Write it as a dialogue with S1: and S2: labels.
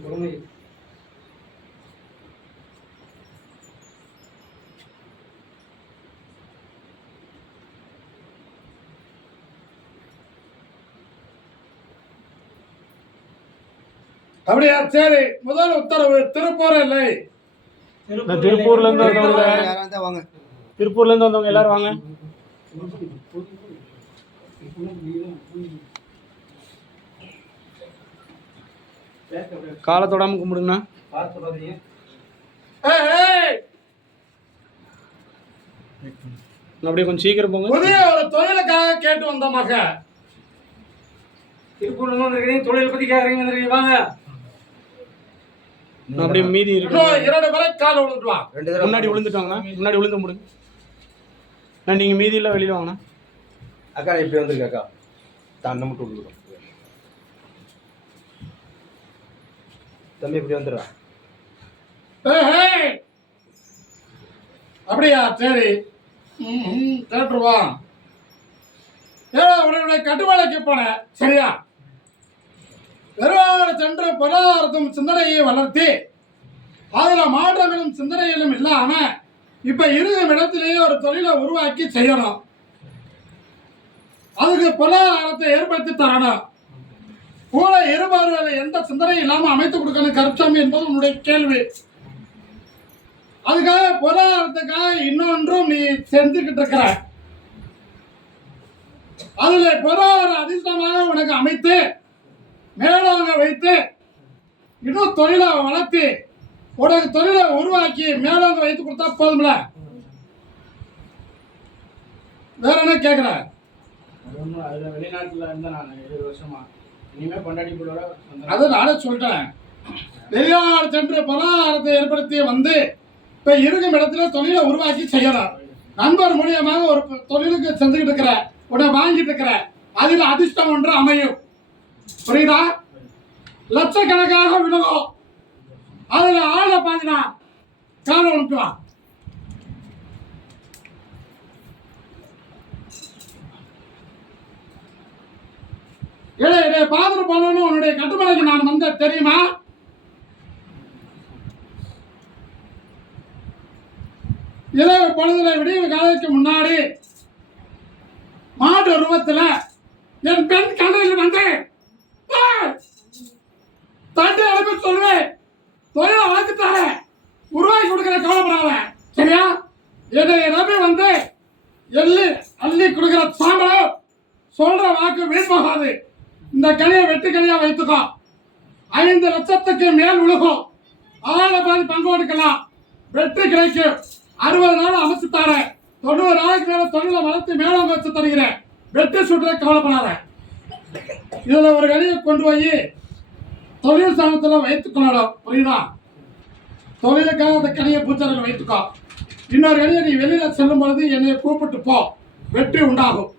S1: பொறுமை
S2: அப்படியா? சரி முதல் உத்தரவு திருப்பூர் இல்லை
S3: திருப்பூர்ல இருந்து வந்தவங்க திருப்பூர்ல இருந்து வந்தவங்க எல்லாரும் வாங்க. காலை தொடாம கும்பிடுங்கண்ணா அப்படியே கொஞ்சம் சீக்கிரம் போங்க.
S2: புதிய ஒரு தொழிலுக்காக கேட்டு வந்த மக.
S1: திருப்பூர்ல தொழில் பத்தி கேக்குறீங்க வந்துருக்கீங்க வாங்க.
S3: அப்படியே மீதி இருக்கு
S2: இரண்டு பேரை கால விழுந்துட்டு வா.
S4: ரெண்டு தடவை
S3: முன்னாடி விழுந்துட்டாங்கண்ணா. முன்னாடி விழுந்து முடிங்க. நான் நீங்க மீதி எல்லாம் வெளியில வாங்கண்ணா.
S4: அக்கா இப்படி வந்திருக்கு அக்கா. தன்னை மட்டும் விழுந்துடும் தம்பி இப்படி வந்துடுறா.
S2: அப்படியா? சரி. ம், ம், கேட்டுருவா ஏதோ உன்னுடைய போனேன். சரியா? பெருவாறு சென்று பொருளாதாரத்தும் சிந்தனையை வளர்த்தி அதுல மாற்றங்களும் சிந்தனையிலும் இல்லாம இப்ப இருக்கும் இடத்திலேயே ஒரு தொழிலை உருவாக்கி செய்யணும். அதுக்கு பொருளாதாரத்தை ஏற்படுத்தி தரணும். கூட இருபார்வையில எந்த சிந்தனையும் இல்லாம அமைத்து கொடுக்கணும் கருச்சாமி என்பது உன்னுடைய கேள்வி. அதுக்காக பொருளாதாரத்துக்காக இன்னொன்றும் நீ செஞ்சுக்கிட்டு இருக்கிற. அதுல பொருளாதார அதிர்ஷ்டமாக உனக்கு அமைத்து மேலாக வைத்து இன்னும் தொழிலை வளர்த்தி உனக்கு தொழிலை உருவாக்கி மேலாக வைத்து கொடுத்தா போதும்ல? வேற என்ன கேட்குற
S3: வெளிநாட்டில் இருந்தேன் நான் ஏழு வருஷமா இனிமே கொண்டாடி போட
S2: அதை நானே சொல்லிட்டேன் வெளியார் சென்று பொருளாதாரத்தை ஏற்படுத்தி வந்து இப்போ இருக்கும் இடத்துல தொழிலை உருவாக்கி செய்யலாம் நண்பர் மூலியமாக ஒரு தொழிலுக்கு செஞ்சுக்கிட்டு இருக்கிற உடனே வாங்கிட்டு இருக்கிற அதில் அதிர்ஷ்டம் ஒன்று அமையும். புரியுதா? லட்சக்கணக்காக விழுகும் அதில் ஆளை பாதினா காலை அனுப்புவான். உன்னுடைய பாதர் பாதுரு உன்னுடைய கட்டுமலைக்கு நான் வந்த தெரியுமா? இரவு பொழுதுல விடிவு காலைக்கு முன்னாடி மாடு உருவத்துல என் பெண் கண்டையில் வந்து ஏய், தட்டி அனுப்பி சொல்லுவேன் தொழிலை வளர்த்துட்டாரு உருவாக்கி கொடுக்குற கவலைப்படாத. சரியா? என்னை ரவி வந்து எள்ளி அள்ளி கொடுக்குற சாம்பலம் சொல்ற வாக்கு வீண் போகாது. இந்த கனியை வெட்டு கனியா வைத்துக்கோ. ஐந்து லட்சத்துக்கு மேல் உழுகும் ஆளை பாதி பங்கு கொடுக்கலாம் வெற்றி கிடைக்கும் அறுபது நாள் அமைச்சு தரேன் தொண்ணூறு நாளைக்கு மேல தொழிலை வளர்த்து மேல வச்சு தருகிறேன். வெற்றி சுற்றுல கவலைப்படாத. இதுல ஒரு கனியை கொண்டு போய் தொழில் சாணத்தில் வைத்துக் கொள்ளணும். புரியுதா? தொழிலுக்காக அந்த கனியை பூச்சரையில் வைத்துக்கோ. இன்னொரு கனியை நீ வெளியில செல்லும் பொழுது என்னை கூப்பிட்டு போ. வெற்றி உண்டாகும்.